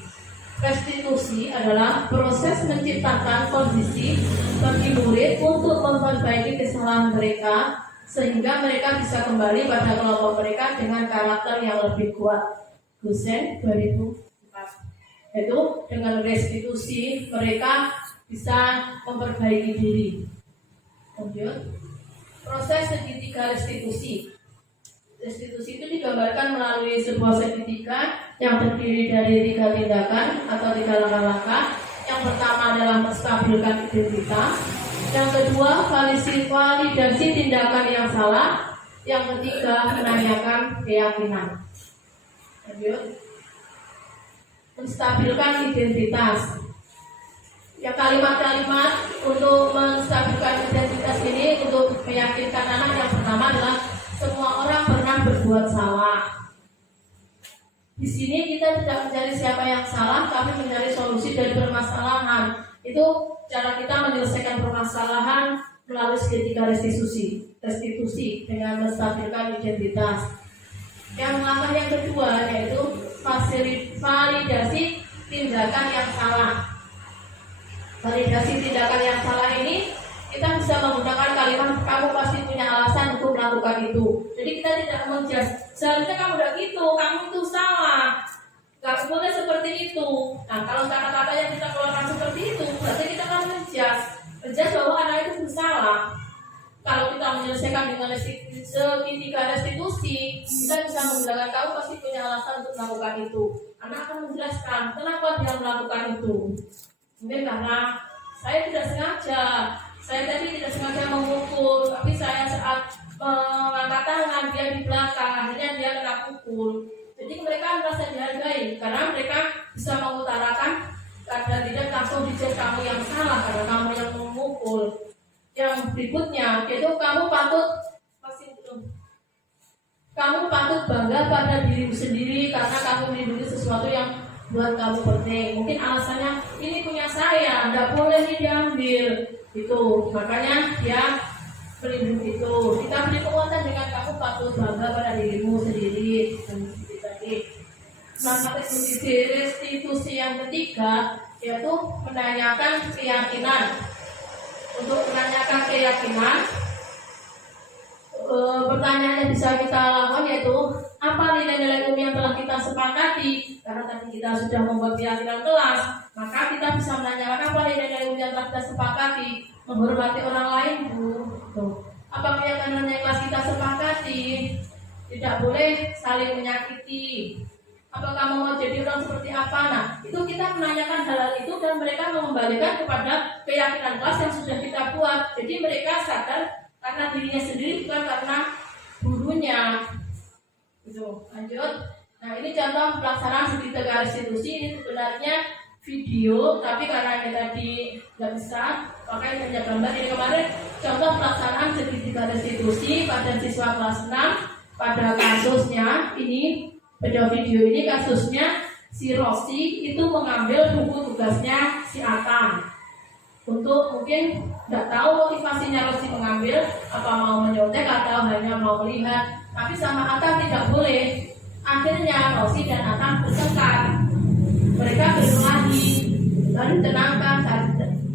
Restitusi adalah proses menciptakan kondisi bagi murid untuk memperbaiki kesalahan mereka sehingga mereka bisa kembali pada kelompok mereka dengan karakter yang lebih kuat. Gusen 2004. Itu dengan restitusi mereka bisa memperbaiki diri. Lanjut. Proses segitiga restitusi. Restitusi itu digambarkan melalui sebuah segitiga yang terdiri dari 3 tindakan atau 3 langkah-langkah. Yang pertama adalah menstabilkan identitas. Yang kedua, validasi tindakan yang salah. Yang ketiga, menanyakan keyakinan. Lanjut. Menstabilkan identitas. Ya, kalimat-kalimat untuk menstabilkan identitas ini untuk meyakinkan anak yang pertama adalah semua orang pernah berbuat salah. Di sini kita tidak mencari siapa yang salah, tapi mencari solusi dari permasalahan. Itu cara kita menyelesaikan permasalahan melalui segitiga restitusi dengan menstabilkan identitas. Yang langkah yang kedua yaitu validasi tindakan yang salah. Validasi tindakan yang salah ini kita bisa menggunakan kalimat kamu pasti punya alasan untuk melakukan itu. Jadi kita tidak menjudge. Seharusnya kamu udah gitu, kamu itu salah. Gak boleh seperti itu. Nah, kalau kata-kata yang kita keluarkan seperti itu, berarti kita akan menjudge bahwa anak itu bersalah. Kalau kita menyelesaikan dengan segitiga restitusi, kita bisa menggunakan kamu pasti punya alasan untuk melakukan itu. Anak akan menjelaskan kenapa dia melakukan itu. Mungkin karena saya tidak sengaja. Saya tadi tidak sengaja memukul, tapi saya saat mengangkat tangan dia di belakang, akhirnya dia kena pukul. Jadi mereka merasa dihargai karena mereka bisa mengutarakan karena tidak langsung dijudge kamu yang salah karena kamu yang memukul. Yang berikutnya yaitu kamu patut bangga pada dirimu sendiri karena kamu melindungi sesuatu yang buat kamu penting. Mungkin alasannya ini punya saya, nggak boleh ini diambil. Itu makanya dia melindungi itu. Kita beri kekuatan dengan kamu patut bangga pada dirimu sendiri. Nah, restitusi yang ketiga yaitu menanyakan keyakinan. Untuk menanyakan keyakinan, pertanyaan yang bisa kita lakukan yaitu apa nilai-nilai umum yang telah kita sepakati. Karena tadi kita sudah membuat keyakinan kelas, maka kita bisa menanyakan apa nilai-nilai umum yang telah kita sepakati. Menghormati orang lain, apa keyakinan yang kelas kita sepakati? Tidak boleh saling menyakiti. Apa kamu mau jadi orang seperti apa? Nah, itu kita menanyakan hal itu dan mereka mengembalikan kepada keyakinan kelas yang sudah kita buat. Jadi mereka sadar karena dirinya sendiri, bukan karena gurunya. Itu lanjut. Nah, ini contoh pelaksanaan segitiga restitusi. Ini sebenarnya video, tapi karena ini tadi nggak bisa, makanya hanya gambar. Ini kemarin contoh pelaksanaan segitiga restitusi pada siswa kelas 6. Pada kasusnya ini, pada video ini kasusnya si Rosi itu mengambil buku tugasnya si Atan. Untuk mungkin nggak tahu motivasinya Rosi mengambil, apa mau menyontek atau hanya mau melihat. Tapi sama Atan tidak boleh. Akhirnya Rosi dan Atan bertengkar. Mereka berkelahi, lalu tenangkan. Saat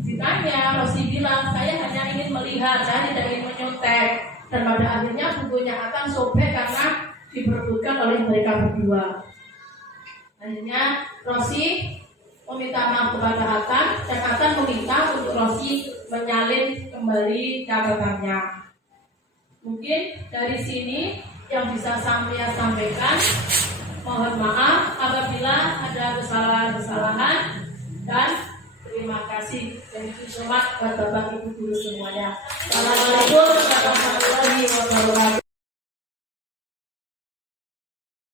ditanya, Rosi bilang, saya hanya ingin melihat, saya tidak ingin menyontek. Dan pada akhirnya bukunya akan sobek karena diperebutkan oleh mereka berdua. Akhirnya Rosi meminta maaf kepada Atan, dan Atan meminta untuk Rosi menyalin kembali catatannya. Mungkin dari sini yang bisa saya sampaikan. Mohon maaf apabila ada kesalahan-kesalahan, dan terima kasih dan selamat buat Bapak Ibu guru semuanya. Assalamualaikum warahmatullahi wabarakatuh.